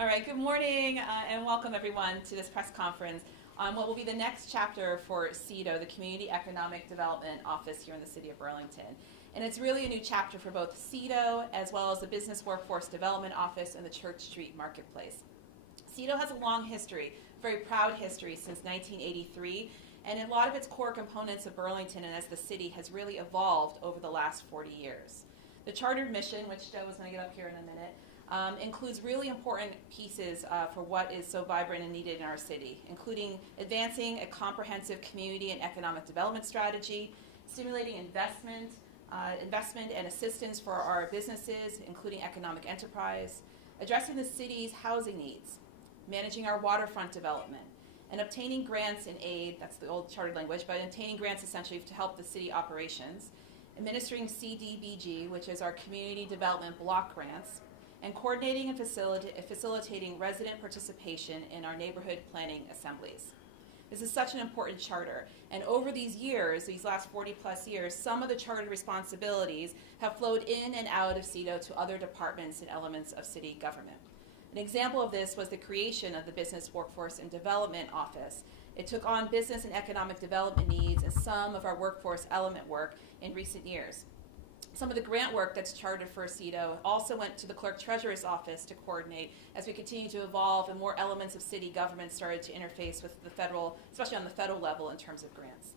All right, good morning and welcome everyone to this press conference on what will be the next chapter for CEDO, the Community Economic Development Office here in the city of Burlington. And it's really a new chapter for both CEDO as well as the Business Workforce Development Office and the Church Street Marketplace. CEDO has a long history, very proud history since 1983, and a lot of its core components of Burlington and as the city has really evolved over the last 40 years. The chartered mission, which Joe is going to get up here in a minute, includes really important pieces for what is so vibrant and needed in our city, including advancing a comprehensive community and economic development strategy, stimulating investment and assistance for our businesses, including economic enterprise, addressing the city's housing needs, managing our waterfront development, and obtaining grants and aid, that's the old chartered language, but obtaining grants essentially to help the city operations, administering CDBG, which is our Community Development Block Grants, and coordinating and facilitating resident participation in our neighborhood planning assemblies. This is such an important charter, and over these years, these last 40 plus years, some of the charter responsibilities have flowed in and out of CEDO to other departments and elements of city government. An example of this was the creation of the Business Workforce and Development Office. It took on business and economic development needs and some of our workforce element work in recent years. Some of the grant work that's chartered for CEDO also went to the Clerk Treasurer's Office to coordinate as we continue to evolve and more elements of city government started to interface with the federal, especially on the federal level in terms of grants.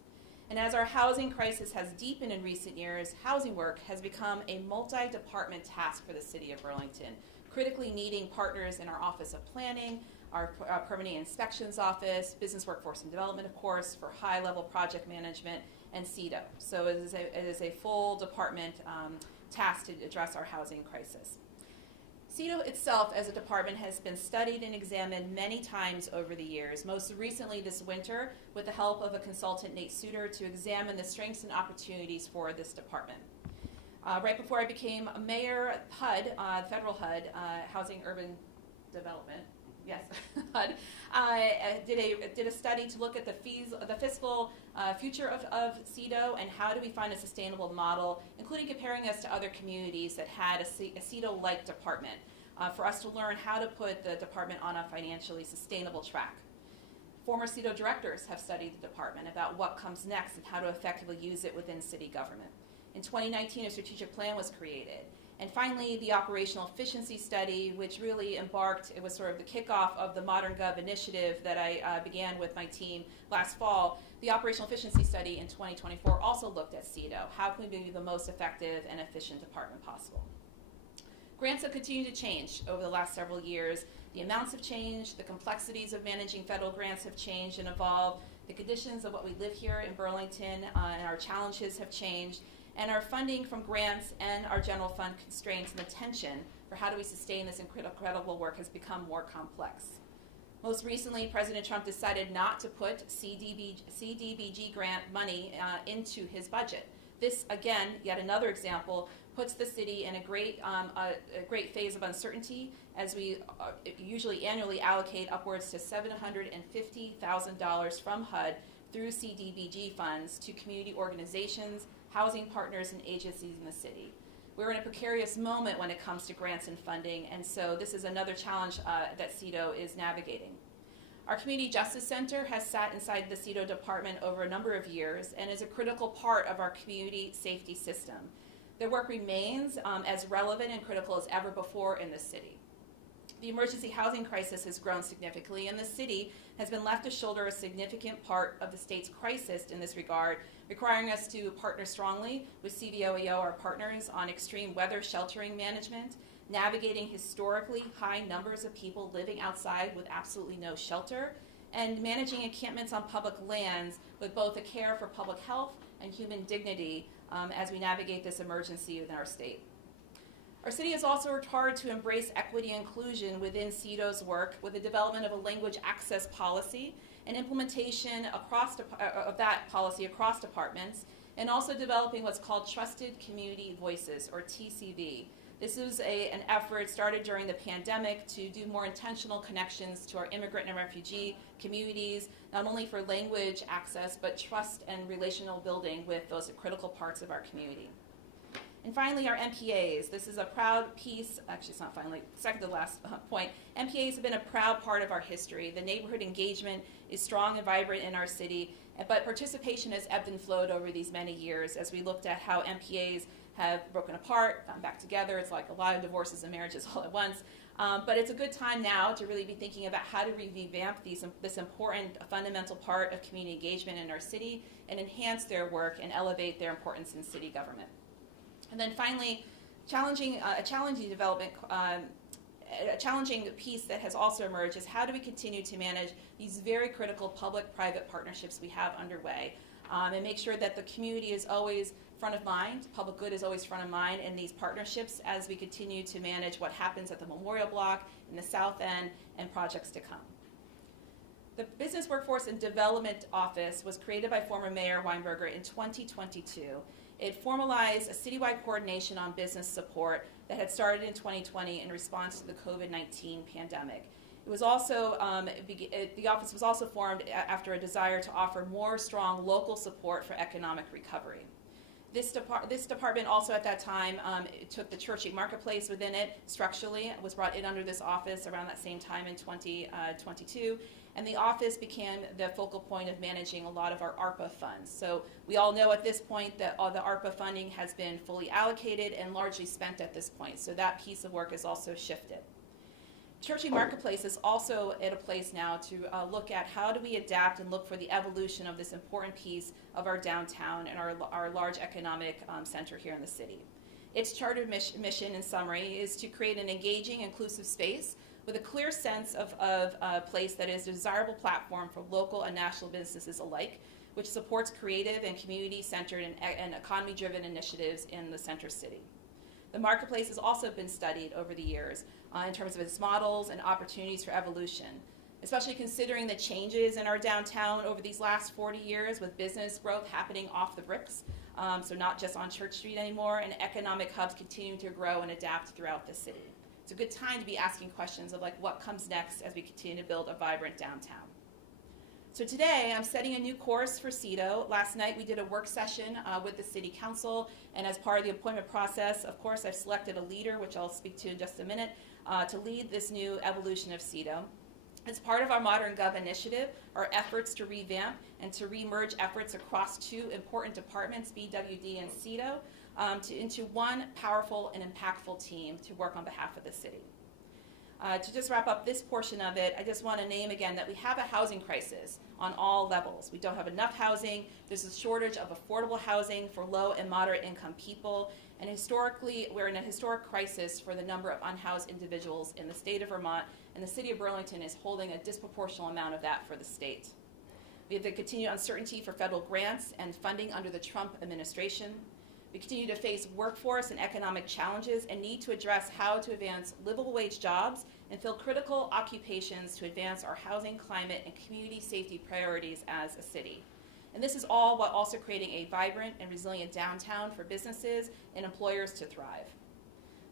And as our housing crisis has deepened in recent years, housing work has become a multi-department task for the city of Burlington, critically needing partners in our Office of Planning, our Permanent Inspections Office, Business Workforce and Development, of course, for high-level project management, and CEDO. So it is a full department task to address our housing crisis. CEDO itself as a department has been studied and examined many times over the years, most recently this winter with the help of a consultant, Nate Suter, to examine the strengths and opportunities for this department. Right before I became mayor, HUD, federal HUD, Housing Urban Development, yes, HUD, did a study to look at the fiscal future of CEDO and how do we find a sustainable model, including comparing us to other communities that had a CEDO-like department, for us to learn how to put the department on a financially sustainable track. Former CEDO directors have studied the department about what comes next and how to effectively use it within city government. In 2019, a strategic plan was created. And finally, the operational efficiency study, which really it was sort of the kickoff of the Modern Gov initiative that I began with my team last fall. The operational efficiency study in 2024 also looked at CEDO. How can we be the most effective and efficient department possible? Grants have continued to change over the last several years. The amounts have changed, the complexities of managing federal grants have changed and evolved, the conditions of what we live here in Burlington and our challenges have changed, and our funding from grants and our general fund constraints and the tension for how do we sustain this incredible work has become more complex. Most recently, President Trump decided not to put CDBG grant money into his budget. This, again, yet another example, puts the city in a great phase of uncertainty as we usually annually allocate upwards to $750,000 from HUD through CDBG funds to community organizations, housing partners, and agencies in the city. We're in a precarious moment when it comes to grants and funding, and so this is another challenge that CEDO is navigating. Our Community Justice Center has sat inside the CEDO department over a number of years and is a critical part of our community safety system. Their work remains as relevant and critical as ever before in this city. The emergency housing crisis has grown significantly, and the city has been left to shoulder a significant part of the state's crisis in this regard, requiring us to partner strongly with CVOEO, our partners, on extreme weather sheltering management, navigating historically high numbers of people living outside with absolutely no shelter, and managing encampments on public lands with both a care for public health and human dignity as we navigate this emergency within our state. Our city has also worked hard to embrace equity and inclusion within CEDO's work with the development of a language access policy and implementation of that policy across departments, and also developing what's called Trusted Community Voices, or TCV. This was an effort started during the pandemic to do more intentional connections to our immigrant and refugee communities, not only for language access, but trust and relational building with those critical parts of our community. And finally, our MPAs. This is a proud piece, actually it's not finally, second to the last point. MPAs have been a proud part of our history. The neighborhood engagement is strong and vibrant in our city, but participation has ebbed and flowed over these many years as we looked at how MPAs have broken apart, gone back together. It's like a lot of divorces and marriages all at once. But it's a good time now to really be thinking about how to revamp this important fundamental part of community engagement in our city and enhance their work and elevate their importance in city government. And then finally, a challenging piece that has also emerged is how do we continue to manage these very critical public-private partnerships we have underway and make sure that the community is always front of mind, public good is always front of mind in these partnerships as we continue to manage what happens at the Memorial Block, in the South End, and projects to come. The Business Workforce and Development Office was created by former Mayor Weinberger in 2022. It formalized a citywide coordination on business support that had started in 2020 in response to the COVID-19 pandemic. It was also, the office was also formed after a desire to offer more strong local support for economic recovery. This department also at that time took the Churchy Marketplace within it structurally. It was brought in under this office around that same time in 2022. And the office became the focal point of managing a lot of our ARPA funds. So we all know at this point that all the ARPA funding has been fully allocated and largely spent at this point. So that piece of work has also shifted. Churchy Marketplace is also at a place now to look at how do we adapt and look for the evolution of this important piece of our downtown and our large economic center here in the city. Its chartered mission, in summary, is to create an engaging, inclusive space with a clear sense of a place that is a desirable platform for local and national businesses alike, which supports creative and community-centered and economy-driven initiatives in the center city. The marketplace has also been studied over the years in terms of its models and opportunities for evolution, especially considering the changes in our downtown over these last 40 years with business growth happening off the bricks, so not just on Church Street anymore, and economic hubs continuing to grow and adapt throughout the city. It's a good time to be asking questions of like what comes next as we continue to build a vibrant downtown. So today I'm setting a new course for CEDO. Last night we did a work session with the City Council, and as part of the appointment process, of course, I've selected a leader, which I'll speak to in just a minute, to lead this new evolution of CEDO. As part of our Modern Gov initiative, our efforts to revamp and to remerge efforts across two important departments, BWD and CEDO, into one powerful and impactful team to work on behalf of the city. To just wrap up this portion of it, I just want to name again that we have a housing crisis on all levels. We don't have enough housing. There's a shortage of affordable housing for low and moderate income people. And historically, we're in a historic crisis for the number of unhoused individuals in the state of Vermont, and the city of Burlington is holding a disproportional amount of that for the state. We have the continued uncertainty for federal grants and funding under the Trump administration. We continue to face workforce and economic challenges and need to address how to advance livable wage jobs and fill critical occupations to advance our housing, climate, and community safety priorities as a city. And this is all while also creating a vibrant and resilient downtown for businesses and employers to thrive.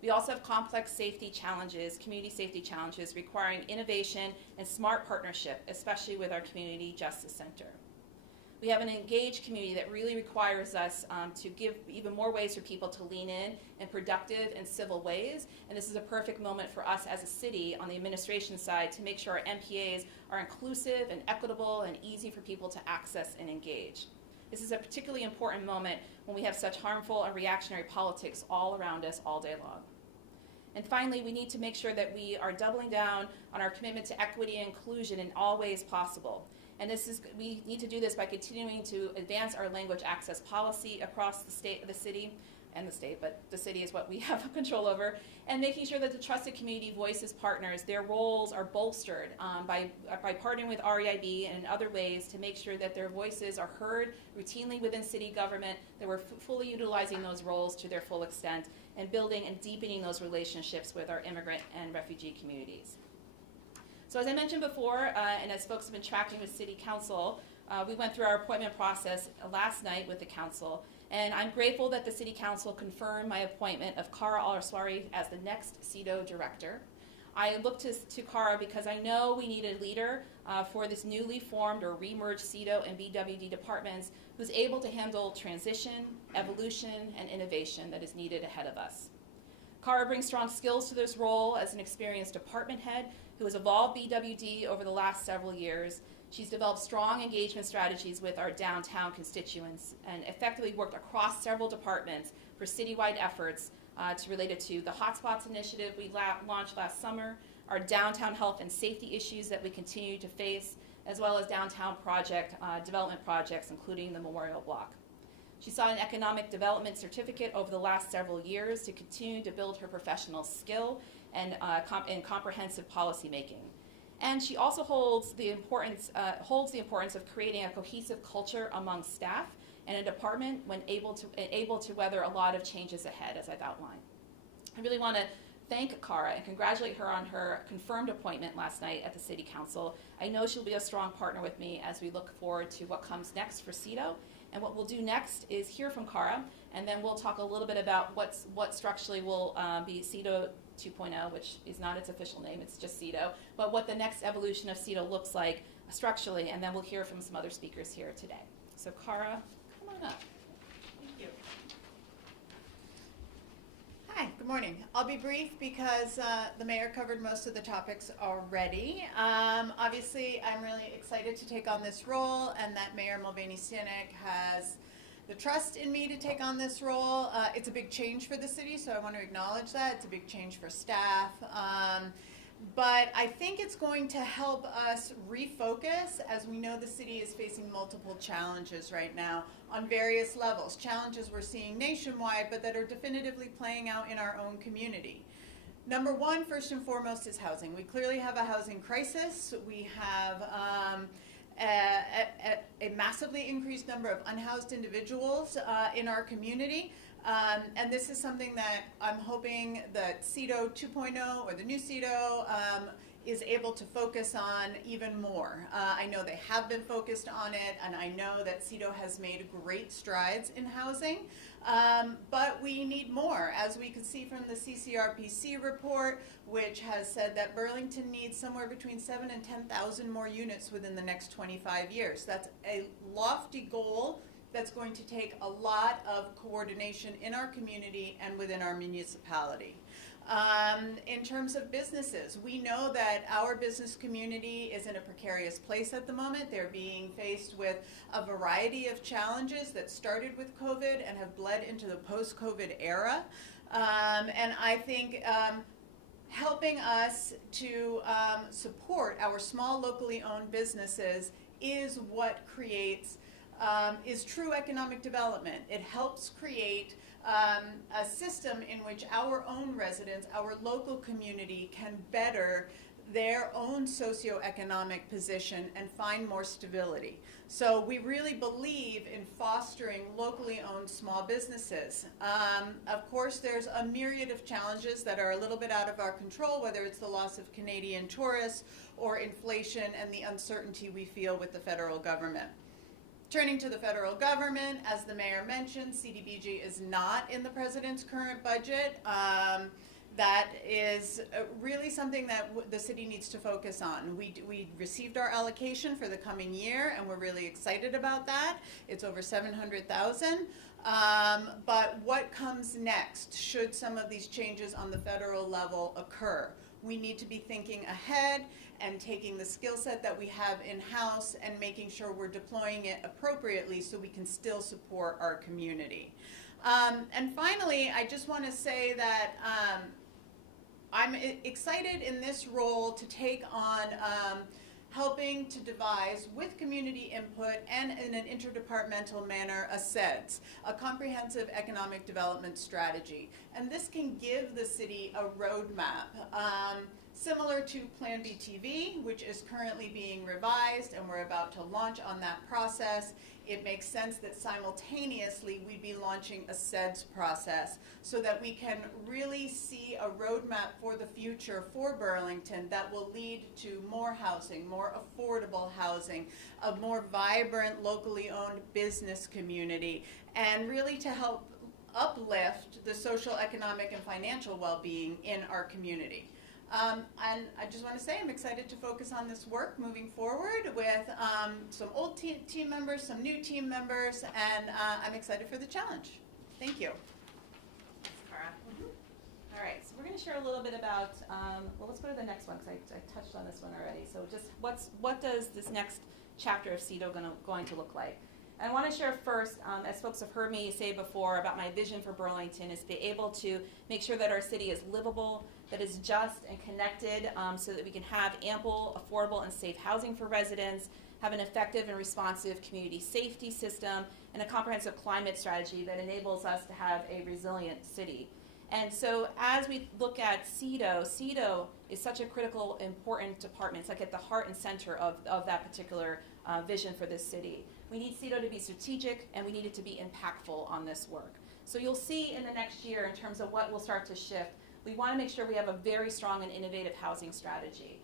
We also have complex safety challenges, community safety challenges, requiring innovation and smart partnership, especially with our Community Justice Center. We have an engaged community that really requires us to give even more ways for people to lean in productive and civil ways. And this is a perfect moment for us as a city on the administration side to make sure our MPAs are inclusive and equitable and easy for people to access and engage. This is a particularly important moment when we have such harmful and reactionary politics all around us all day long. And finally, we need to make sure that we are doubling down on our commitment to equity and inclusion in all ways possible. And we need to do this by continuing to advance our language access policy across the state, the city, but the city is what we have control over, and making sure that the trusted community voices partners, their roles are bolstered by partnering with REIB and in other ways to make sure that their voices are heard routinely within city government, that we're fully utilizing those roles to their full extent, and building and deepening those relationships with our immigrant and refugee communities. So as I mentioned before, and as folks have been tracking with City Council, we went through our appointment process last night with the Council, and I'm grateful that the City Council confirmed my appointment of Cara Alaswari as the next CEDO Director. I looked to Cara because I know we need a leader for this newly formed or remerged CEDO and BWD departments who's able to handle transition, evolution, and innovation that is needed ahead of us. Cara brings strong skills to this role as an experienced department head who has evolved BWD over the last several years. She's developed strong engagement strategies with our downtown constituents and effectively worked across several departments for citywide efforts related to the Hotspots initiative we launched last summer, our downtown health and safety issues that we continue to face, as well as downtown development projects, including the Memorial Block. She sought an economic development certificate over the last several years to continue to build her professional skill and in comprehensive policy making. And she also holds the importance of creating a cohesive culture among staff and a department when able to weather a lot of changes ahead, as I've outlined. I really want to thank Cara and congratulate her on her confirmed appointment last night at the City Council. I know she'll be a strong partner with me as we look forward to what comes next for CEDO. And what we'll do next is hear from Cara, and then we'll talk a little bit about what structurally will be CEDO 2.0, which is not its official name, it's just CEDO, but what the next evolution of CEDO looks like structurally, and then we'll hear from some other speakers here today. So Cara, come on up. Thank you. Hi, good morning. I'll be brief because the mayor covered most of the topics already. Obviously, I'm really excited to take on this role, and that Mayor Mulvaney-Stanek has the trust in me to take on this role. It's a big change for the city, so I want to acknowledge that. It's a big change for staff. But I think it's going to help us refocus, as we know the city is facing multiple challenges right now on various levels. Challenges we're seeing nationwide, but that are definitively playing out in our own community. Number one, first and foremost, is housing. We clearly have a housing crisis. We have a massively increased number of unhoused individuals in our community. And this is something that I'm hoping that CEDO 2.0 or the new CEDO is able to focus on even more. I know they have been focused on it, and I know that CEDO has made great strides in housing, but we need more, as we could see from the CCRPC report, which has said that Burlington needs somewhere between 7,000 and 10,000 more units within the next 25 years. That's a lofty goal that's going to take a lot of coordination in our community and within our municipality. In terms of businesses, we know that our business community is in a precarious place at the moment. They're being faced with a variety of challenges that started with COVID and have bled into the post-COVID era. And I think helping us to support our small locally owned businesses is what creates is true economic development. It helps create a system in which our own residents, our local community, can better their own socioeconomic position and find more stability. So we really believe in fostering locally owned small businesses. Of course, there's a myriad of challenges that are a little bit out of our control, whether it's the loss of Canadian tourists or inflation and the uncertainty we feel with the federal government. Turning to the federal government, as the mayor mentioned, CDBG is not in the president's current budget. That is really something that the city needs to focus on. We received our allocation for the coming year, and we're really excited about that. It's over $700,000. But what comes next should some of these changes on the federal level occur? We need to be thinking ahead and taking the skill set that we have in-house and making sure we're deploying it appropriately so we can still support our community. And finally, I just want to say that I'm excited in this role to take on helping to devise, with community input and in an interdepartmental manner, a CEDS, a comprehensive economic development strategy. And this can give the city a roadmap, similar to Plan BTV, which is currently being revised, and we're about to launch on that process. It makes sense that simultaneously we'd be launching a CEDS process so that we can really see a roadmap for the future for Burlington that will lead to more housing, more affordable housing, a more vibrant, locally owned business community, and really to help uplift the social, economic, and financial well-being in our community. And I just want to say I'm excited to focus on this work moving forward with some old team members, some new team members, and I'm excited for the challenge. Thank you. Thanks, Cara. All right, so we're going to share a little bit about, well, let's go to the next one because I touched on this one already. So just what does this next chapter of CEDO going to look like? And I want to share first, as folks have heard me say before, about my vision for Burlington is to be able to make sure that our city is livable, that is just and connected, so that we can have ample, affordable, and safe housing for residents, have an effective and responsive community safety system, and a comprehensive climate strategy that enables us to have a resilient city. And so as we look at CEDO, CEDO is such a critical, important department. It's like at the heart and center of that particular vision for this city. We need CEDO to be strategic, and we need it to be impactful on this work. So you'll see in the next year, in terms of what will start to shift, we want to make sure we have a very strong and innovative housing strategy,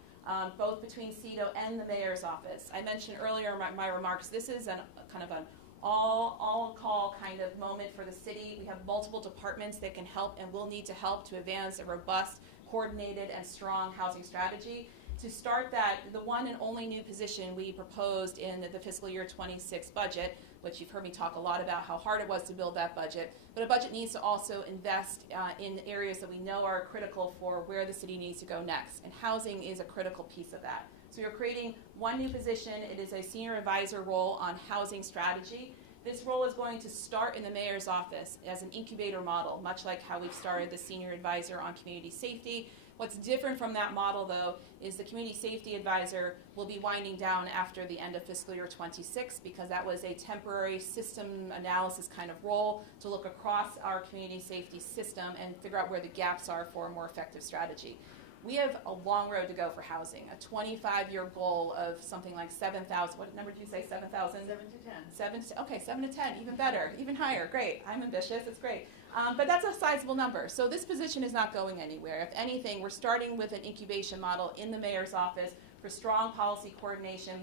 both between CEDO and the mayor's office. I mentioned earlier in my remarks, this is kind of an all-call kind of moment for the city. We have multiple departments that can help and will need to help to advance a robust, coordinated, and strong housing strategy. To start that, the one and only new position we proposed in the fiscal year 26 budget, which you've heard me talk a lot about how hard it was to build that budget, but a budget needs to also invest in areas that we know are critical for where the city needs to go next, and housing is a critical piece of that. So we're creating one new position. It is a senior advisor role on housing strategy. This role is going to start in the mayor's office as an incubator model, much like how we've started the senior advisor on community safety. What's different from that model, though, is the community safety advisor will be winding down after the end of fiscal year 26, because that was a temporary system analysis kind of role to look across our community safety system and figure out where the gaps are for a more effective strategy. We have a long road to go for housing, a 25-year goal of something like 7,000. What number did you say, 7,000? 7 to 10. Okay, 7 to 10, even better, even higher. Great, I'm ambitious, it's great. But that's a sizable number. So this position is not going anywhere. If anything, we're starting with an incubation model in the mayor's office for strong policy coordination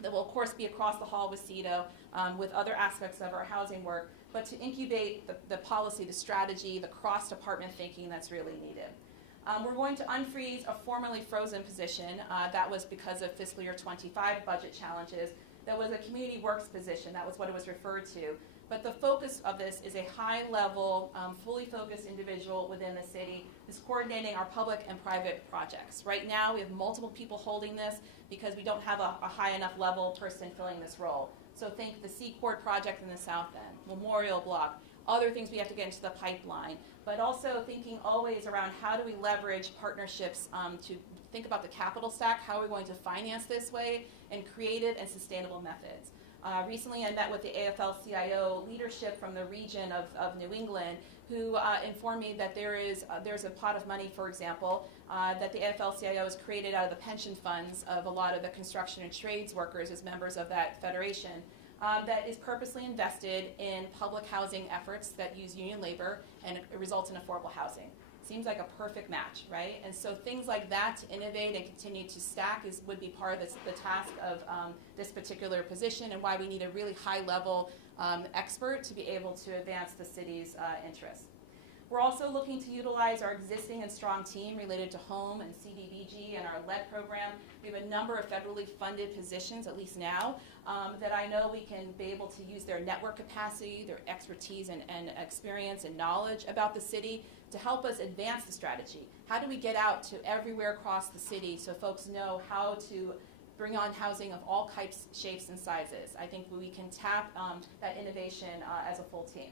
that will, of course, be across the hall with CEDO, with other aspects of our housing work, but to incubate the policy, the strategy, the cross-department thinking that's really needed. We're going to unfreeze a formerly frozen position. That was because of fiscal year 25 budget challenges. That was a community works position. That was what it was referred to. But the focus of this is a high-level, fully focused individual within the city who's coordinating our public and private projects. Right now, we have multiple people holding this because we don't have a high enough level person filling this role. So think the Secord project in the South End, Memorial Block, other things we have to get into the pipeline, but also thinking always around how do we leverage partnerships to think about the capital stack, how are we going to finance this way, and creative and sustainable methods. Recently I met with the AFL-CIO leadership from the region of New England who informed me that there's a pot of money, for example, that the AFL-CIO has created out of the pension funds of a lot of the construction and trades workers as members of that federation. That is purposely invested in public housing efforts that use union labor and it results in affordable housing. Seems like a perfect match, right? And so things like that to innovate and continue to stack would be part of the task of this particular position, and why we need a really high-level expert to be able to advance the city's interests. We're also looking to utilize our existing and strong team related to home and CDBG and our lead program. We have a number of federally funded positions, at least now, that I know we can be able to use their network capacity, their expertise and experience and knowledge about the city to help us advance the strategy. How do we get out to everywhere across the city so folks know how to bring on housing of all types, shapes, and sizes? I think we can tap that innovation as a full team.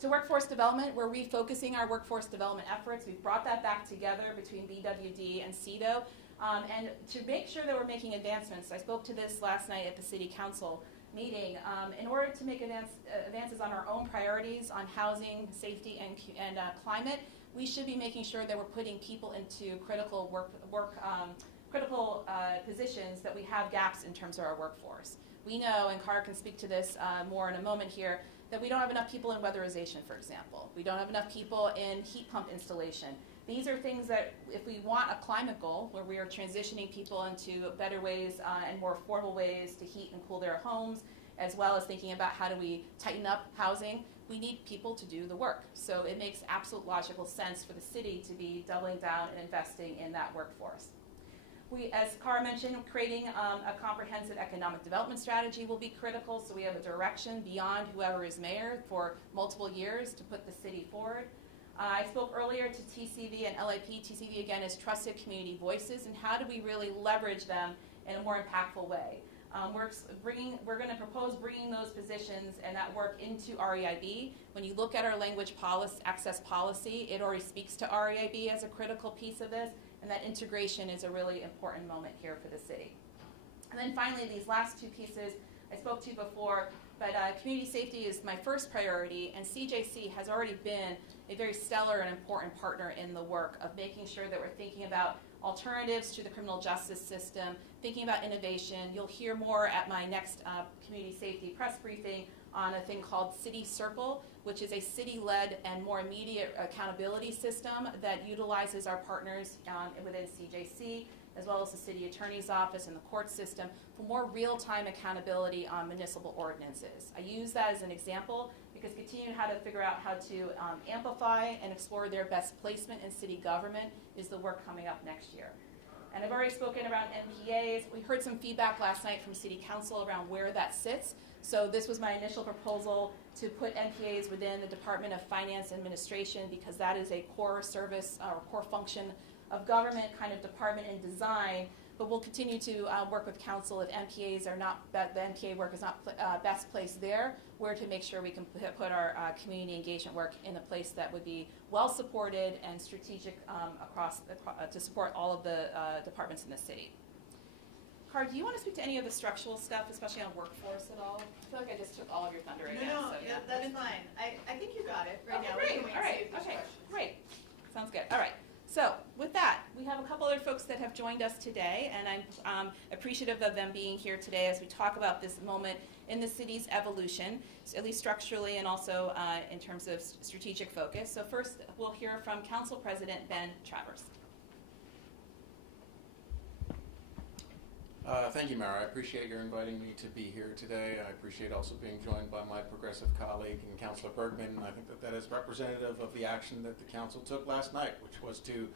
To workforce development, we're refocusing our workforce development efforts. We've brought that back together between BWD and CEDO. And to make sure that we're making advancements, I spoke to this last night at the City Council meeting. In order to make advances on our own priorities on housing, safety, and climate, we should be making sure that we're putting people into critical critical positions that we have gaps in terms of our workforce. We know, and Cara can speak to this more in a moment here, that we don't have enough people in weatherization, for example. We don't have enough people in heat pump installation. These are things that if we want a climate goal where we are transitioning people into better ways and more affordable ways to heat and cool their homes, as well as thinking about how do we tighten up housing, we need people to do the work. So it makes absolute logical sense for the city to be doubling down and investing in that workforce. We, as Cara mentioned, creating a comprehensive economic development strategy will be critical, so we have a direction beyond whoever is mayor for multiple years to put the city forward. I spoke earlier to TCV and LAP. TCV, again, is trusted community voices, and how do we really leverage them in a more impactful way? We're going to propose bringing those positions and that work into REIB. When you look at our language policy, access policy, it already speaks to REIB as a critical piece of this, and that integration is a really important moment here for the city. And then finally, these last two pieces I spoke to before, but community safety is my first priority, and CJC has already been a very stellar and important partner in the work of making sure that we're thinking about alternatives to the criminal justice system, thinking about innovation. You'll hear more at my next community safety press briefing on a thing called City Circle, which is a city-led and more immediate accountability system that utilizes our partners within CJC, as well as the city attorney's office and the court system for more real-time accountability on municipal ordinances. I use that as an example because continuing how to figure out how to amplify and explore their best placement in city government is the work coming up next year. And I've already spoken around MPAs. We heard some feedback last night from City Council around where that sits. So this was my initial proposal to put MPAs within the Department of Finance and Administration, because that is a core service or core function of government kind of department and design. But we'll continue to work with council if MPAs are not, the MPA work is not best placed there, where to make sure we can put our community engagement work in a place that would be well supported and strategic across to support all of the departments in the city. Cara, do you want to speak to any of the structural stuff, especially on workforce at all? I feel like I just took all of your thunder right now. No, yeah, that's fine. I think you got it right now. Great. All right. Okay. Great. Sounds good. All right. So with that, we have a couple other folks that have joined us today, and I'm appreciative of them being here today as we talk about this moment in the city's evolution, at least structurally and also in terms of strategic focus. So first, we'll hear from Council President Ben Travers. Thank you, Mara. I appreciate your inviting me to be here today. I appreciate also being joined by my progressive colleague and Councilor Bergman. I think that is representative of the action that the council took last night, which was to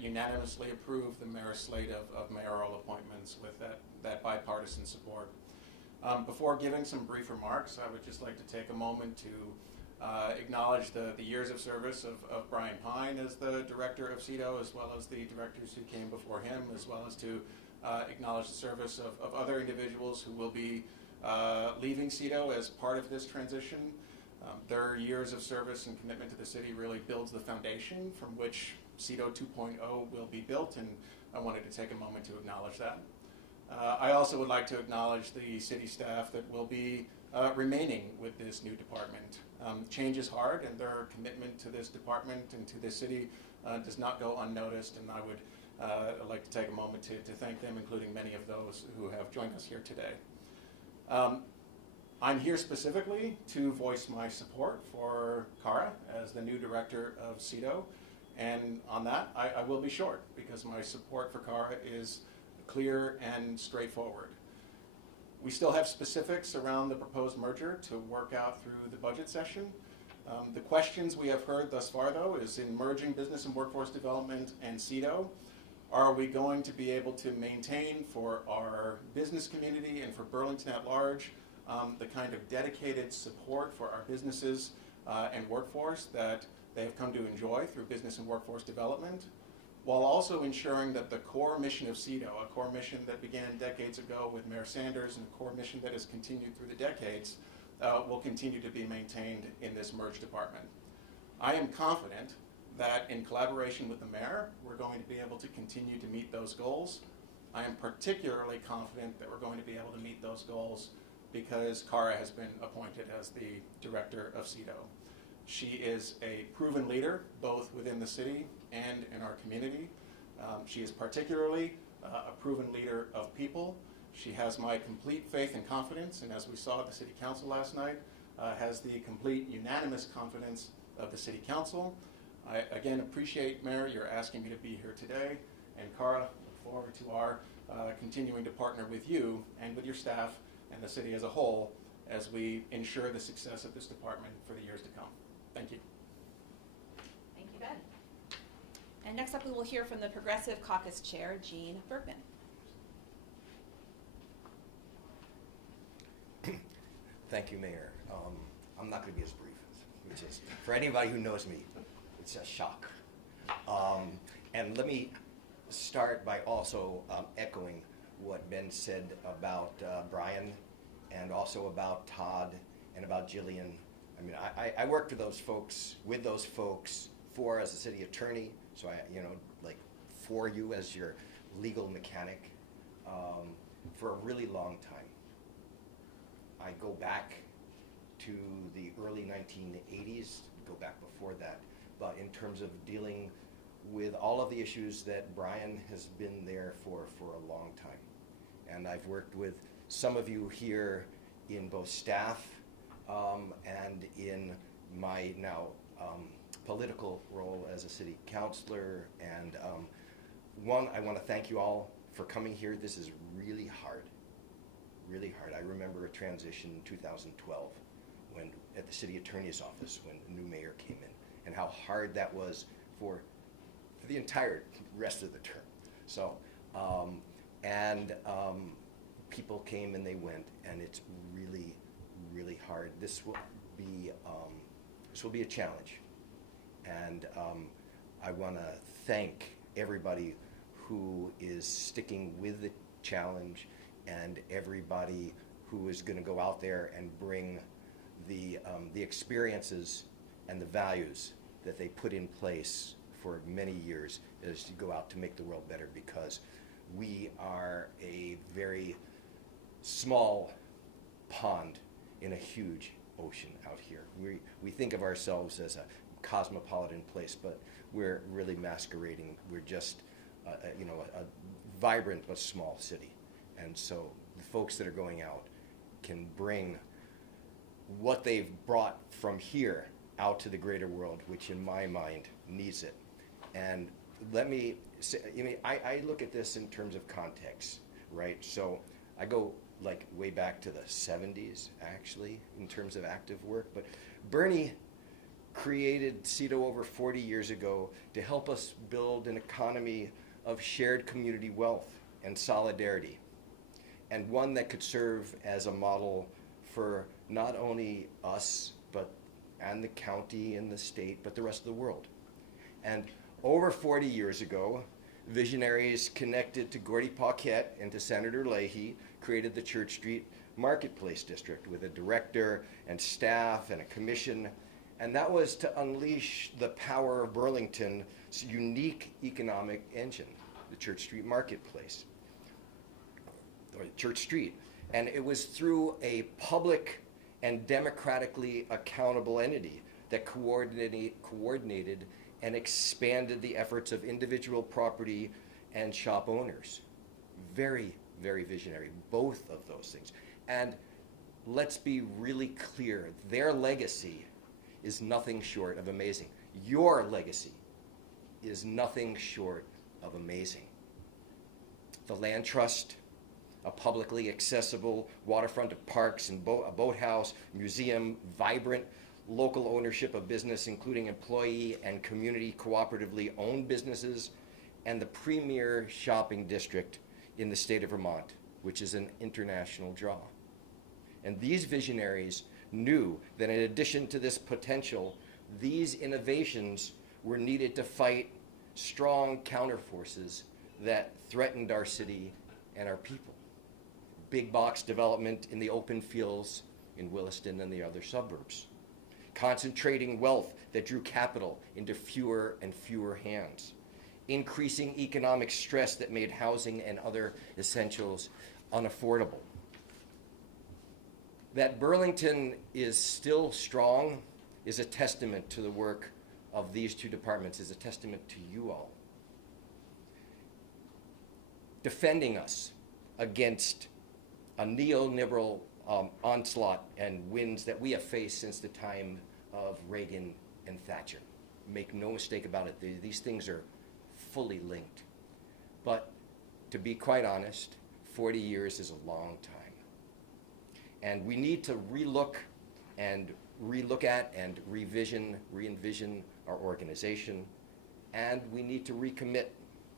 unanimously approve the mayor's slate of mayoral appointments with that bipartisan support. Before giving some brief remarks, I would just like to take a moment to acknowledge the years of service of Brian Pine as the director of CEDO, as well as the directors who came before him, as well as to acknowledge the service of other individuals who will be leaving CEDO as part of this transition. Their years of service and commitment to the city really builds the foundation from which CEDO 2.0 will be built, and I wanted to take a moment to acknowledge that. I also would like to acknowledge the city staff that will be remaining with this new department. Change is hard, and their commitment to this department and to this city does not go unnoticed, and I would I'd like to take a moment to thank them, including many of those who have joined us here today. I'm here specifically to voice my support for Cara as the new director of CEDO, and on that I will be short because my support for Cara is clear and straightforward. We still have specifics around the proposed merger to work out through the budget session. The questions we have heard thus far, though, is in merging business and workforce development and CEDO, are we going to be able to maintain for our business community and for Burlington at large the kind of dedicated support for our businesses and workforce that they have come to enjoy through business and workforce development, while also ensuring that the core mission of CEDO, a core mission that began decades ago with Mayor Sanders and a core mission that has continued through the decades, will continue to be maintained in this merged department. I am confident that in collaboration with the mayor, we're going to be able to continue to meet those goals. I am particularly confident that we're going to be able to meet those goals because Cara has been appointed as the director of CEDO. She is a proven leader, both within the city and in our community. She is particularly a proven leader of people. She has my complete faith and confidence, and as we saw at the City Council last night, has the complete unanimous confidence of the City Council. I again appreciate, Mayor, you're asking me to be here today, and Cara, look forward to our continuing to partner with you and with your staff and the city as a whole as we ensure the success of this department for the years to come. Thank you. Thank you, Ben. And next up, we will hear from the Progressive Caucus Chair, Jean Bergman. Thank you, Mayor. I'm not going to be as brief, which is, for anybody who knows me, it's a shock. And let me start by also echoing what Ben said about Brian, and also about Todd, and about Jillian. I mean, I worked with those folks as a city attorney, so for you as your legal mechanic for a really long time. I go back to the early 1980s, go back before that, but in terms of dealing with all of the issues that Brian has been there for a long time. And I've worked with some of you here in both staff and in my now political role as a city councilor. And I want to thank you all for coming here. This is really hard. Really hard. I remember a transition in 2012 when at the city attorney's office when the new mayor came in, and how hard that was for the entire rest of the term. So, people came and they went, and it's really, really hard. This will be a challenge, and I want to thank everybody who is sticking with the challenge, and everybody who is going to go out there and bring the experiences and the values that they put in place for many years as you go out to make the world better, because we are a very small pond in a huge ocean out here. We think of ourselves as a cosmopolitan place, but we're really masquerading. We're just a vibrant but small city. And so the folks that are going out can bring what they've brought from here out to the greater world, which in my mind needs it. And let me say, I look at this in terms of context, right? So I go way back to the 70s, actually, in terms of active work. But Bernie created CEDO over 40 years ago to help us build an economy of shared community wealth and solidarity, and one that could serve as a model for not only us, and the county and the state, but the rest of the world. And over 40 years ago, visionaries connected to Gordy Paquette and to Senator Leahy created the Church Street Marketplace District with a director and staff and a commission. And that was to unleash the power of Burlington's unique economic engine, the Church Street Marketplace, or Church Street. And it was through a public and democratically accountable entity that coordinated and expanded the efforts of individual property and shop owners. Very, very visionary, both of those things. And let's be really clear, their legacy is nothing short of amazing. Your legacy is nothing short of amazing. The Land Trust, a publicly accessible waterfront of parks and a boathouse, museum, vibrant local ownership of business, including employee and community cooperatively owned businesses, and the premier shopping district in the state of Vermont, which is an international draw. And these visionaries knew that in addition to this potential, these innovations were needed to fight strong counterforces that threatened our city and our people. Big box development in the open fields in Williston and the other suburbs. Concentrating wealth that drew capital into fewer and fewer hands. Increasing economic stress that made housing and other essentials unaffordable. That Burlington is still strong is a testament to the work of these two departments, is a testament to you all. Defending us against a neoliberal onslaught and winds that we have faced since the time of Reagan and Thatcher. Make no mistake about it, these things are fully linked. But to be quite honest, 40 years is a long time. And we need to relook at and re-envision our organization, and we need to recommit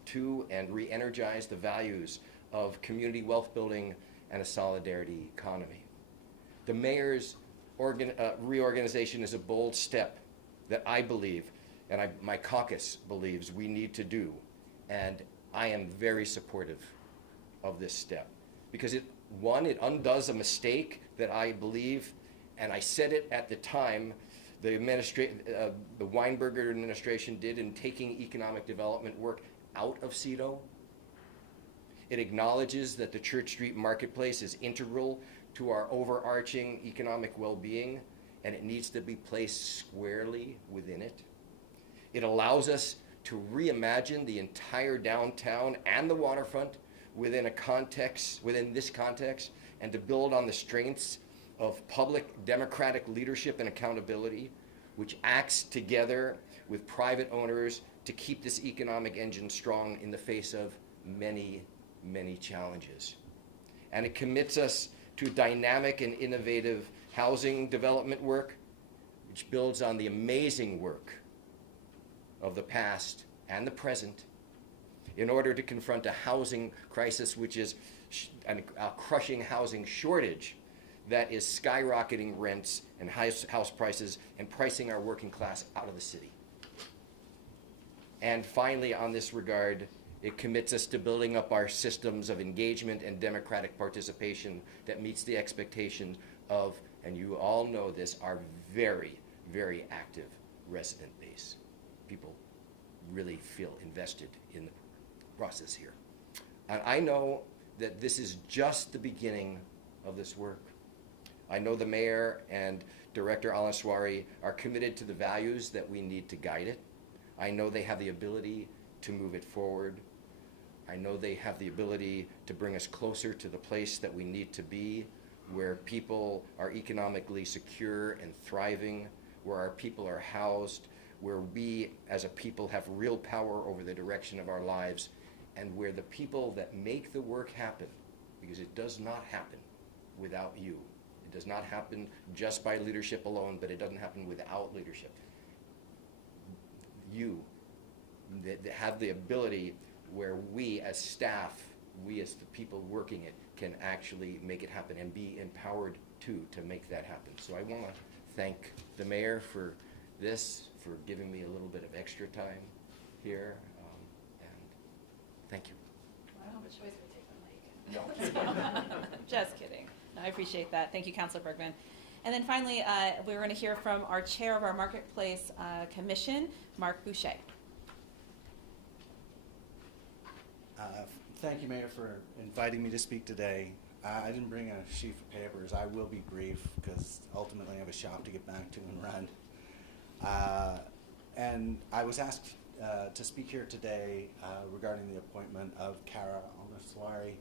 to and re-energize the values of community wealth building and a solidarity economy. The mayor's reorganization is a bold step that I believe, and my caucus believes we need to do, and I am very supportive of this step because it undoes a mistake that I believe, and I said it at the time, the Weinberger administration did in taking economic development work out of CEDO. It acknowledges that the Church Street Marketplace is integral to our overarching economic well-being, and it needs to be placed squarely within it. It allows us to reimagine the entire downtown and the waterfront within this context, and to build on the strengths of public democratic leadership and accountability, which acts together with private owners to keep this economic engine strong in the face of many, many challenges. And it commits us to dynamic and innovative housing development work, which builds on the amazing work of the past and the present in order to confront a housing crisis, which is a crushing housing shortage that is skyrocketing rents and house prices and pricing our working class out of the city. And finally, on this regard, it commits us to building up our systems of engagement and democratic participation that meets the expectations of, and you all know this, our very, very active resident base. People really feel invested in the process here. And I know that this is just the beginning of this work. I know the mayor and Director Al-Answari are committed to the values that we need to guide it. I know they have the ability to move it forward. I know they have the ability to bring us closer to the place that we need to be, where people are economically secure and thriving, where our people are housed, where we as a people have real power over the direction of our lives, and where the people that make the work happen, because it does not happen without you. It does not happen just by leadership alone, but it doesn't happen without leadership. You that have the ability where we as staff, we as the people working it, can actually make it happen and be empowered to make that happen. So I want to thank the mayor for this, for giving me a little bit of extra time here, and thank you. I don't have a choice but to take the mic. Just kidding. No, I appreciate that. Thank you, Councilor Bergman. And then finally, we're going to hear from our chair of our Marketplace Commission, Mark Boucher. Thank you, Mayor, for inviting me to speak today. I didn't bring a sheaf of papers. I will be brief because ultimately I have a shop to get back to and run. And I was asked to speak here today regarding the appointment of Kara Al-Naswari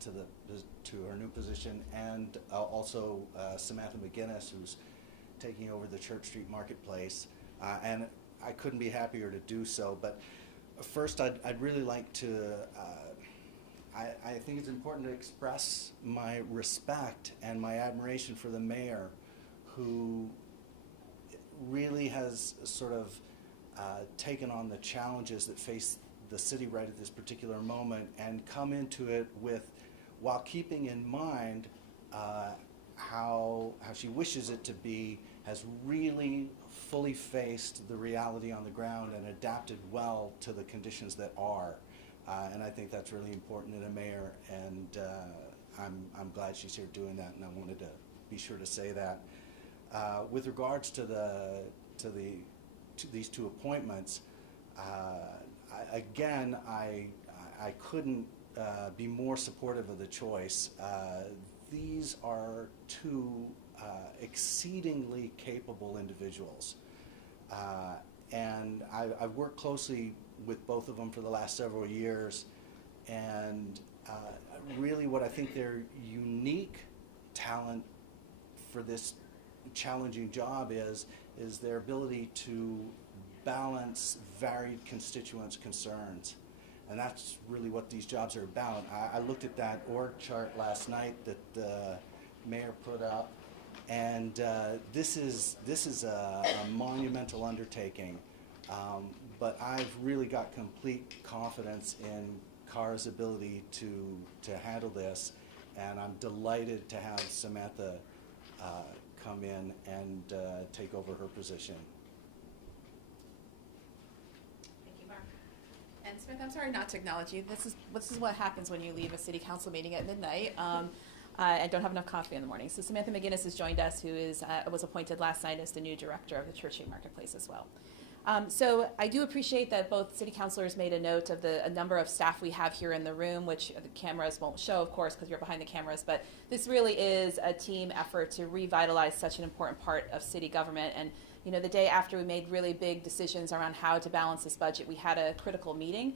to her new position, and also Samantha McGinnis, who's taking over the Church Street Marketplace. And I couldn't be happier to do so. But first, I'd really like to, I think it's important to express my respect and my admiration for the mayor, who really has sort of taken on the challenges that face the city right at this particular moment and come into it with, while keeping in mind how she wishes it to be, has really fully faced the reality on the ground and adapted well to the conditions that are. And I think that's really important in a mayor, and I'm glad she's here doing that, and I wanted to be sure to say that. With regards to these two appointments, I couldn't be more supportive of the choice. These are two exceedingly capable individuals. And I've worked closely with both of them for the last several years, and really what I think their unique talent for this challenging job is their ability to balance varied constituents' concerns. And that's really what these jobs are about. I looked at that org chart last night that Mayor put up, and this is a monumental undertaking. But I've really got complete confidence in CAR's ability to handle this, and I'm delighted to have Samantha come in and take over her position. Thank you, Mark. And Smith, I'm sorry not to acknowledge you. This is what happens when you leave a city council meeting at midnight. I don't have enough coffee in the morning. So Samantha McGinnis has joined us, who was appointed last night as the new director of the Church Street Marketplace as well. So I do appreciate that both city councilors made a note of a number of staff we have here in the room, which the cameras won't show, of course, because you're behind the cameras, but this really is a team effort to revitalize such an important part of city government. And you know, the day after we made really big decisions around how to balance this budget, we had a critical meeting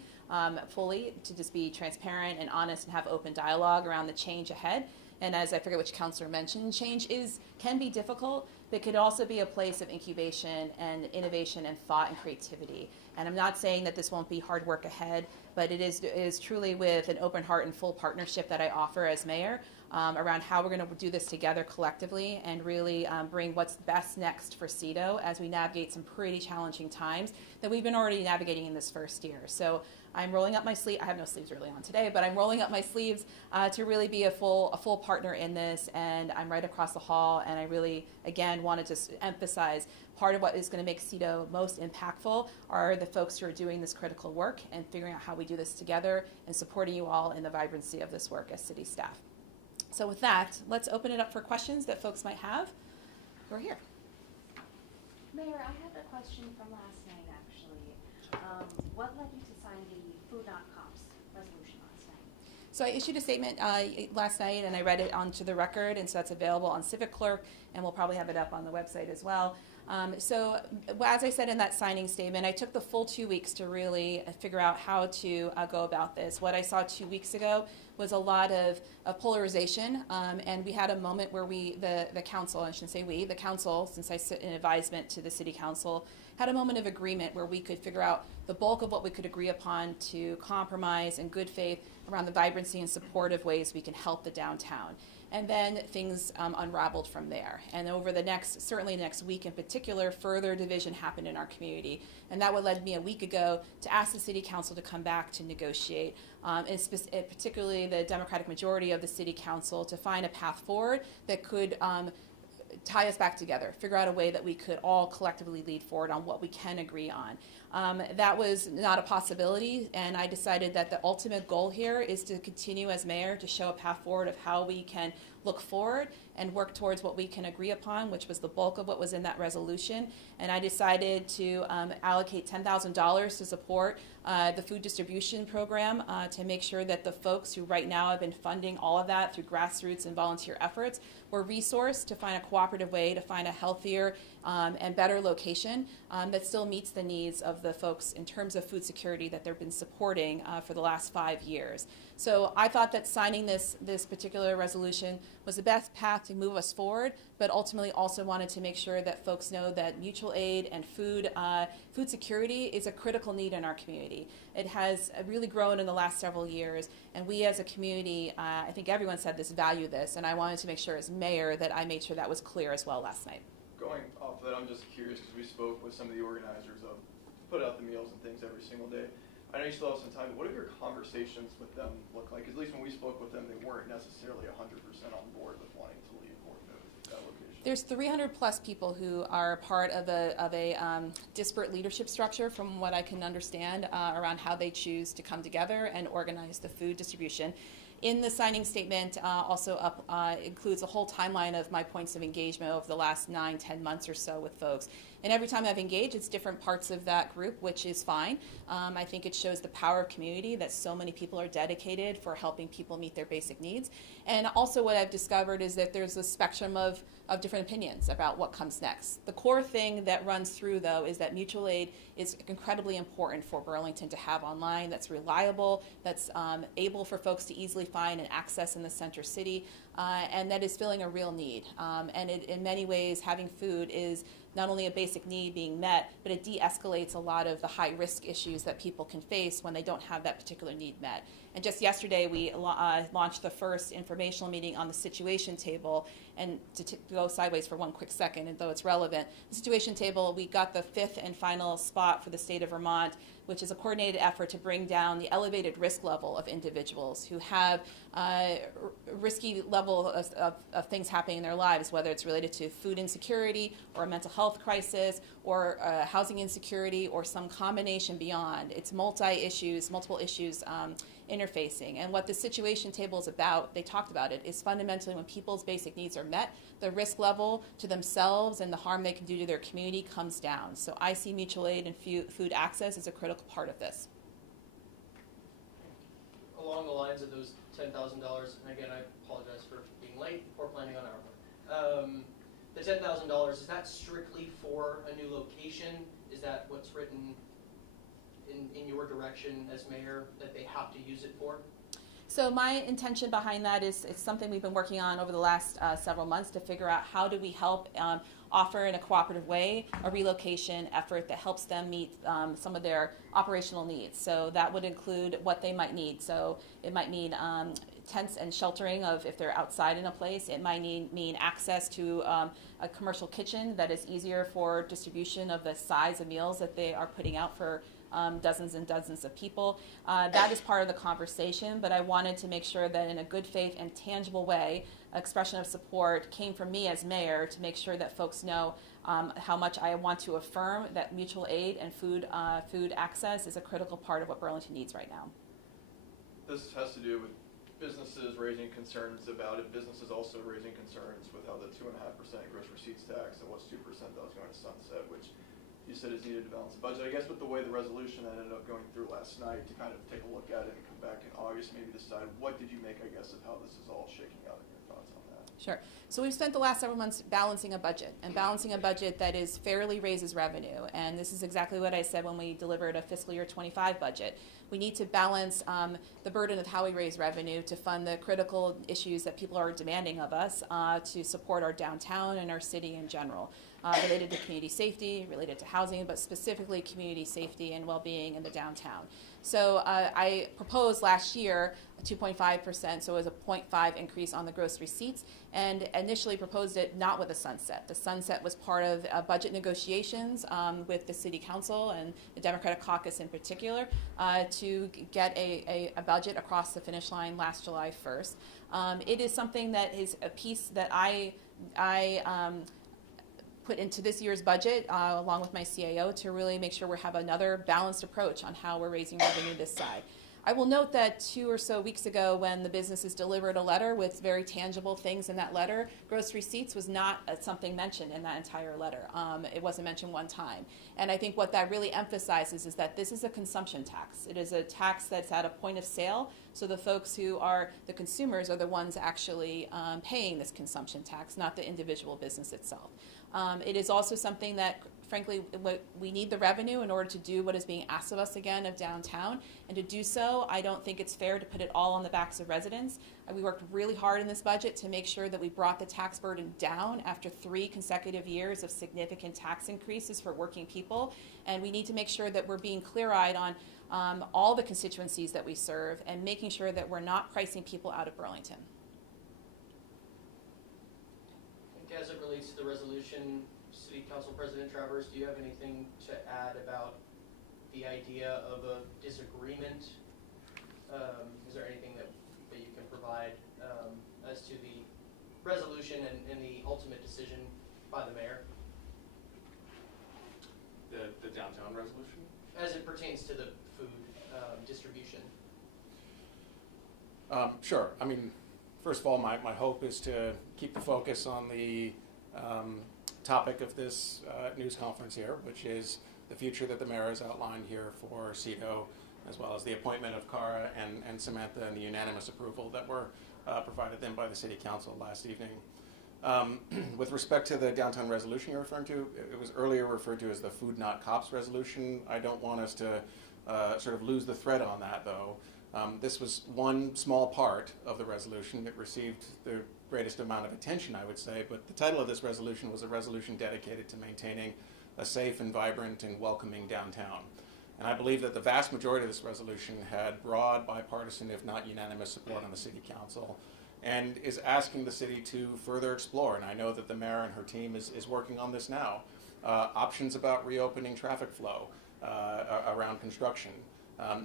fully to just be transparent and honest and have open dialogue around the change ahead. And as I forget which counselor mentioned, change can be difficult, but it could also be a place of incubation and innovation and thought and creativity. And I'm not saying that this won't be hard work ahead, but it is truly with an open heart and full partnership that I offer as mayor around how we're going to do this together collectively and really bring what's best next for CEDO as we navigate some pretty challenging times that we've been already navigating in this first year. So I'm rolling up my sleeve. I have no sleeves really on today, but I'm rolling up my sleeves to really be a full partner in this. And I'm right across the hall, and I really, again, want to just emphasize part of what is going to make CEDO most impactful are the folks who are doing this critical work and figuring out how we do this together and supporting you all in the vibrancy of this work as city staff. So with that, let's open it up for questions that folks might have who are here. Mayor, I have a question from last night, actually. What led you to sign the Food Not Cops resolution last night? So I issued a statement last night, and I read it onto the record, and so that's available on Civic Clerk, and we'll probably have it up on the website as well. So as I said in that signing statement, I took the full 2 weeks to really figure out how to go about this. What I saw 2 weeks ago was a lot of polarization, and we had a moment where the council, I shouldn't say we, the council, since I sit in advisement to the city council, had a moment of agreement where we could figure out the bulk of what we could agree upon to compromise in good faith around the vibrancy and supportive ways we can help the downtown. And then things unraveled from there. And over certainly next week in particular, further division happened in our community. And that what led me a week ago to ask the city council to come back to negotiate, and particularly the Democratic majority of the city council, to find a path forward that could tie us back together, figure out a way that we could all collectively lead forward on what we can agree on. That was not a possibility, and I decided that the ultimate goal here is to continue as mayor to show a path forward of how we can look forward and work towards what we can agree upon, which was the bulk of what was in that resolution. And I decided to allocate $10,000 to support the food distribution program to make sure that the folks who right now have been funding all of that through grassroots and volunteer efforts were resourced to find a cooperative way to find a healthier and better location that still meets the needs of the folks in terms of food security that they've been supporting for the last 5 years. So I thought that signing this particular resolution was the best path to move us forward, but ultimately also wanted to make sure that folks know that mutual aid and food security is a critical need in our community. It has really grown in the last several years, and we as a community, I think everyone said this, value this, and I wanted to make sure as mayor that I made sure that was clear as well last night. Going off of that, I'm just curious because we spoke with some of the organizers of put out the meals and things every single day. I know you still have some time, but what have your conversations with them look like? Because at least when we spoke with them, they weren't necessarily 100% on board with wanting to leave or move that location. There's 300 plus people who are part of a disparate leadership structure, from what I can understand, around how they choose to come together and organize the food distribution. In the signing statement, also includes a whole timeline of my points of engagement over the last 9-10 months or so with folks. And every time I've engaged, it's different parts of that group, which is fine. I think it shows the power of community, that so many people are dedicated for helping people meet their basic needs. And also what I've discovered is that there's a spectrum of different opinions about what comes next. The core thing that runs through, though, is that mutual aid is incredibly important for Burlington to have online, that's reliable, that's able for folks to easily find and access in the center city, and that is filling a real need. And in many ways, having food is not only a basic need being met, but it de-escalates a lot of the high-risk issues that people can face when they don't have that particular need met. And just yesterday, we launched the first informational meeting on the situation table. And to go sideways for one quick second, and though it's relevant, the situation table, we got the 5th and final spot for the state of Vermont, which is a coordinated effort to bring down the elevated risk level of individuals who have risky level of things happening in their lives, whether it's related to food insecurity or a mental health crisis or housing insecurity or some combination beyond. It's multiple issues interfacing. And what the situation table is about, they talked about it, is fundamentally when people's basic needs are met, the risk level to themselves and the harm they can do to their community comes down. So I see mutual aid and food access as a critical part of this. Along the lines of those $10,000, and again, I apologize for being late, poor planning on our part. The $10,000, is that strictly for a new location? Is that what's written in your direction as mayor that they have to use it for? So my intention behind that is it's something we've been working on over the last several months to figure out how do we help offer in a cooperative way a relocation effort that helps them meet some of their operational needs. So that would include what they might need. So it might mean tents and sheltering of if they're outside in a place. It might mean access to a commercial kitchen that is easier for distribution of the size of meals that they are putting out for dozens and dozens of people. That is part of the conversation, but I wanted to make sure that in a good faith and tangible way, expression of support came from me as mayor to make sure that folks know how much I want to affirm that mutual aid and food access is a critical part of what Burlington needs right now. This has to do with businesses raising concerns about it. Businesses also raising concerns with how the 2.5% gross receipts tax and what's 2% that was going to sunset, which you said is needed to balance the budget. I guess with the way the resolution ended up going through last night, to kind of take a look at it and come back in August, maybe decide what did you make, I guess, of how this is all shaking out and your thoughts on that. Sure. So we've spent the last several months balancing a budget, and balancing a budget that is fairly raises revenue. And this is exactly what I said when we delivered a fiscal year 25 budget. We need to balance the burden of how we raise revenue to fund the critical issues that people are demanding of us to support our downtown and our city in general. Related to community safety, related to housing, but specifically community safety and well-being in the downtown. So I proposed last year a 2.5%, so it was a 0.5 increase on the gross receipts, and initially proposed it not with a sunset. The sunset was part of budget negotiations with the City Council and the Democratic Caucus in particular to get a budget across the finish line last July 1st. It is something that is a piece that I put into this year's budget along with my CAO to really make sure we have another balanced approach on how we're raising revenue this side. I will note that 2 or so weeks ago when the businesses delivered a letter with very tangible things in that letter, gross receipts was not something mentioned in that entire letter. It wasn't mentioned one time. And I think what that really emphasizes is that this is a consumption tax. It is a tax that's at a point of sale, so the folks who are the consumers are the ones actually paying this consumption tax, not the individual business itself. It is also something that, frankly, we need the revenue in order to do what is being asked of us again of downtown. And to do so, I don't think it's fair to put it all on the backs of residents. We worked really hard in this budget to make sure that we brought the tax burden down after 3 consecutive years of significant tax increases for working people. And we need to make sure that we're being clear-eyed on all the constituencies that we serve and making sure that we're not pricing people out of Burlington. As it relates to the resolution, City Council President Travers, do you have anything to add about the idea of a disagreement? Is there anything that you can provide as to the resolution and the ultimate decision by the mayor? The downtown resolution? As it pertains to the food distribution. Sure. I mean, first of all, my hope is to keep the focus on the topic of this news conference here, which is the future that the mayor has outlined here for CEDO, as well as the appointment of Cara and Samantha and the unanimous approval that were provided them by the City Council last evening. With respect to the downtown resolution you're referring to, it was earlier referred to as the Food Not Cops resolution. I don't want us to sort of lose the thread on that, though. This was one small part of the resolution. It received the greatest amount of attention, I would say, but the title of this resolution was a resolution dedicated to maintaining a safe and vibrant and welcoming downtown. And I believe that the vast majority of this resolution had broad, bipartisan, if not unanimous support on the City Council, and is asking the city to further explore, and I know that the mayor and her team is working on this now, options about reopening traffic flow around construction,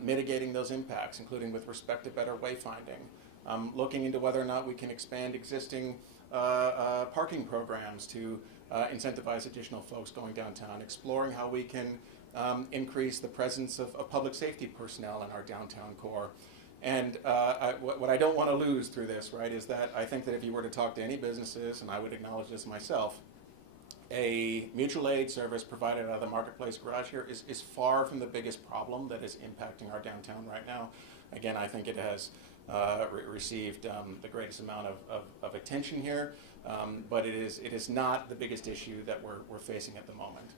mitigating those impacts, including with respect to better wayfinding, looking into whether or not we can expand existing parking programs to incentivize additional folks going downtown, exploring how we can increase the presence of public safety personnel in our downtown core. And what I don't want to lose through this, right, is that I think that if you were to talk to any businesses, and I would acknowledge this myself, a mutual aid service provided out of the Marketplace Garage here is far from the biggest problem that is impacting our downtown right now. Again, I think it has received the greatest amount of attention here, but it is not the biggest issue that we're facing at the moment.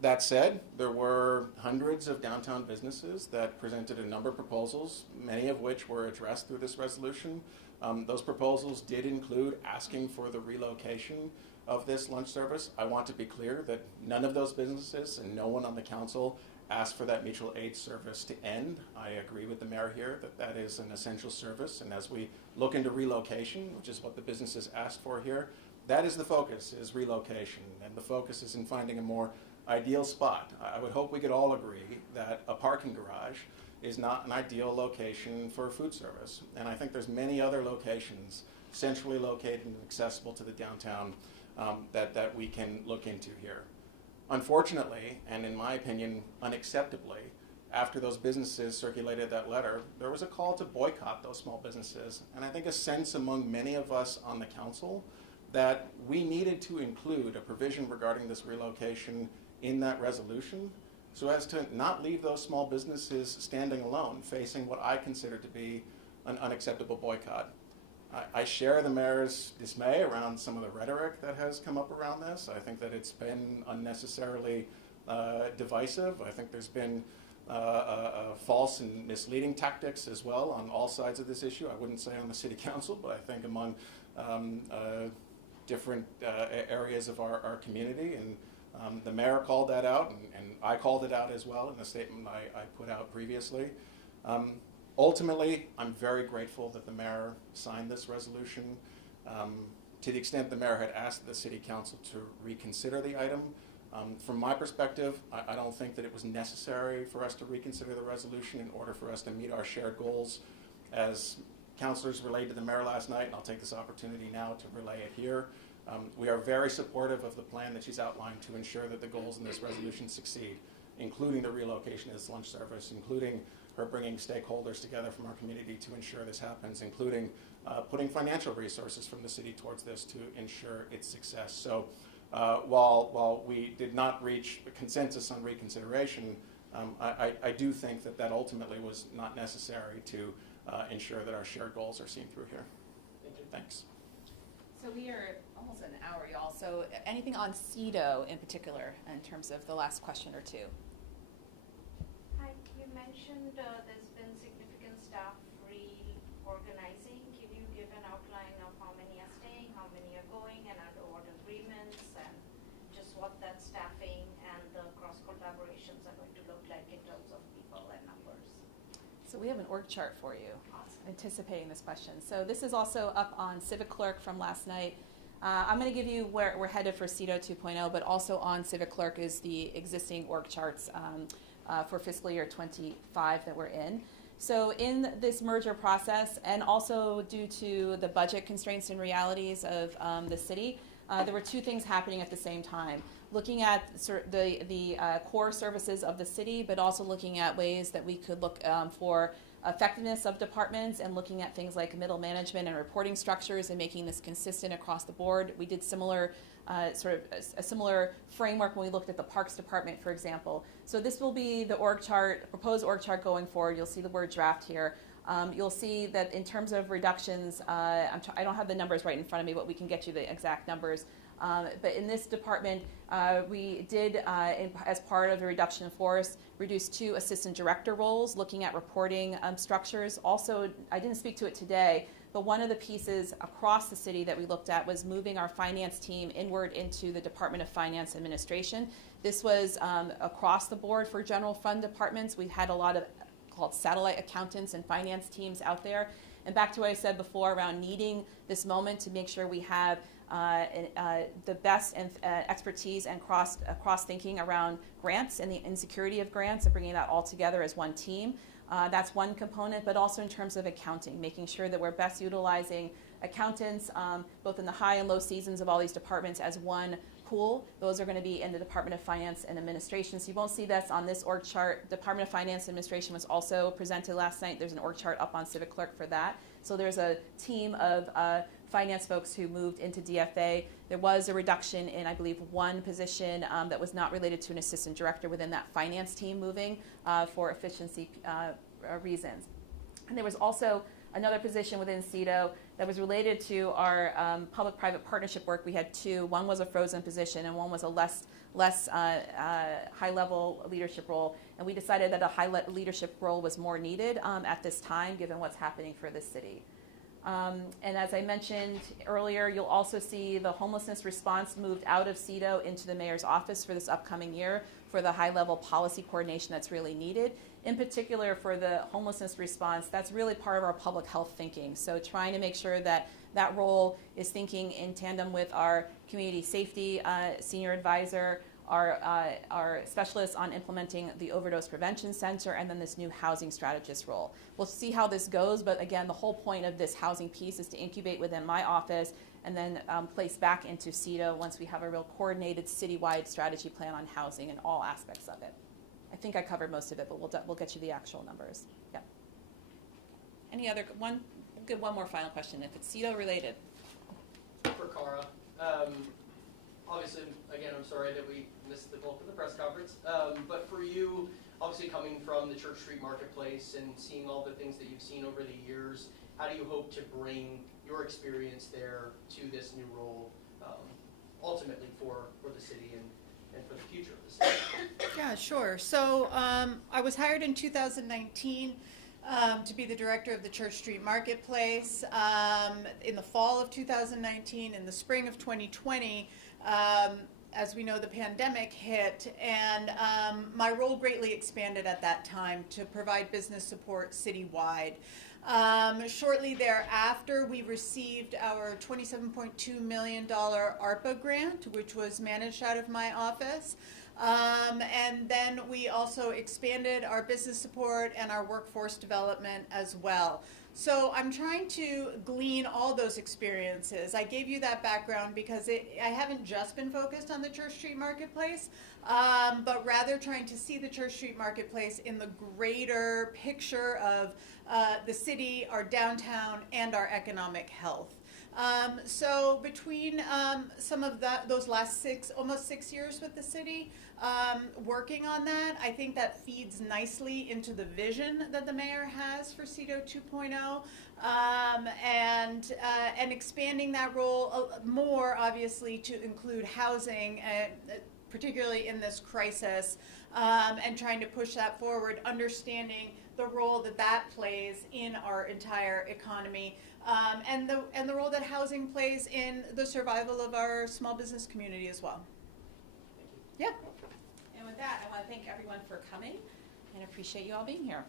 That said, there were hundreds of downtown businesses that presented a number of proposals, many of which were addressed through this resolution. Those proposals did include asking for the relocation of this lunch service. I want to be clear that none of those businesses and no one on the council asked for that mutual aid service to end. I agree with the mayor here that that is an essential service, and as we look into relocation, which is what the businesses asked for here, that is the focus, is relocation, and the focus is in finding a more ideal spot. I would hope we could all agree that a parking garage is not an ideal location for food service, and I think there's many other locations centrally located and accessible to the downtown that we can look into here. Unfortunately, and in my opinion, unacceptably, after those businesses circulated that letter, there was a call to boycott those small businesses, and I think a sense among many of us on the council that we needed to include a provision regarding this relocation in that resolution so as to not leave those small businesses standing alone, facing what I consider to be an unacceptable boycott. I share the mayor's dismay around some of the rhetoric that has come up around this. I think that it's been unnecessarily divisive. I think there's been false and misleading tactics as well on all sides of this issue. I wouldn't say on the city council, but I think among different areas of our community. And the mayor called that out, and I called it out as well in the statement I put out previously. Ultimately, I'm very grateful that the mayor signed this resolution. To the extent the mayor had asked the city council to reconsider the item, from my perspective, I don't think that it was necessary for us to reconsider the resolution in order for us to meet our shared goals. As councilors relayed to the mayor last night, and I'll take this opportunity now to relay it here, we are very supportive of the plan that she's outlined to ensure that the goals in this resolution succeed, including the relocation of this lunch service, including her bringing stakeholders together from our community to ensure this happens, including putting financial resources from the city towards this to ensure its success. So while we did not reach a consensus on reconsideration, I do think that ultimately was not necessary to ensure that our shared goals are seen through here. Thank you. Thanks. So we are almost an hour, y'all. So anything on CEDO in particular in terms of the last question or two? Hi, you mentioned there's been significant staff reorganizing. Can you give an outline of how many are staying, how many are going, and under what agreements, and just what that staffing and the cross collaborations are going to look like in terms of people and numbers? So we have an org chart for you, Awesome. anticipating this question. So this is also up on Civic Clerk from last night. I'm going to give you where we're headed for CEDO 2.0, but also on Civic Clerk is the existing org charts for fiscal year 25 that we're in. So in this merger process, and also due to the budget constraints and realities of the city, there were two things happening at the same time. Looking at the core services of the city, but also looking at ways that we could look for effectiveness of departments and looking at things like middle management and reporting structures and making this consistent across the board. We did similar a similar framework when we looked at the Parks Department, for example. So this will be the org chart, proposed org chart going forward. You'll see the word draft here. You'll see that in terms of reductions, I don't have the numbers right in front of me, but we can get you the exact numbers. But in this department, we did, as part of the reduction in force, reduce 2 assistant director roles, looking at reporting structures. Also, I didn't speak to it today, but one of the pieces across the city that we looked at was moving our finance team inward into the Department of Finance Administration. This was across the board for general fund departments. We've had a lot of called satellite accountants and finance teams out there. And back to what I said before around needing this moment to make sure we have the best expertise and cross thinking around grants and the insecurity of grants and bringing that all together as one team. That's one component, but also in terms of accounting, making sure that we're best utilizing accountants, both in the high and low seasons of all these departments as one pool. Those are going to be in the Department of Finance and Administration. So you won't see this on this org chart. Department of Finance and Administration was also presented last night. There's an org chart up on Civic Clerk for that. So there's a team of finance folks who moved into DFA. There was a reduction in, I believe, one position that was not related to an assistant director within that finance team moving for efficiency reasons. And there was also another position within CEDO that was related to our public-private partnership work. We had 2. One was a frozen position, and one was a less high-level leadership role. And we decided that a high leadership role was more needed at this time, given what's happening for this city. And as I mentioned earlier, you'll also see the homelessness response moved out of CEDO into the mayor's office for this upcoming year for the high-level policy coordination that's really needed. In particular, for the homelessness response, that's really part of our public health thinking. So trying to make sure that that role is thinking in tandem with our community safety senior advisor, our specialists on implementing the overdose prevention center, and then this new housing strategist role. We'll see how this goes, but again, the whole point of this housing piece is to incubate within my office and then place back into CEDO once we have a real coordinated citywide strategy plan on housing and all aspects of it. I think I covered most of it, but we'll get you the actual numbers. Yeah. Any other one? We'll get one more final question if it's CEDO related. For Cara, obviously, again, I'm sorry that we missed the bulk of the press conference, but for you, obviously coming from the Church Street Marketplace and seeing all the things that you've seen over the years, how do you hope to bring your experience there to this new role, ultimately for the city and for the future of the city? Yeah, sure. So I was hired in 2019 to be the director of the Church Street Marketplace. In the fall of 2019, in the spring of 2020, as we know, the pandemic hit, and my role greatly expanded at that time to provide business support citywide. Shortly thereafter, we received our $27.2 million ARPA grant, which was managed out of my office. And then we also expanded our business support and our workforce development as well. So I'm trying to glean all those experiences. I gave you that background because I haven't just been focused on the Church Street Marketplace, but rather trying to see the Church Street Marketplace in the greater picture of the city, our downtown, and our economic health. So between some of those last almost six years with the city, working on that, I think that feeds nicely into the vision that the mayor has for CEDO 2.0, and expanding that role more, obviously, to include housing, particularly in this crisis, and trying to push that forward, understanding the role that plays in our entire economy. And the role that housing plays in the survival of our small business community as well. Thank you. Yeah. And with that, I want to thank everyone for coming and appreciate you all being here.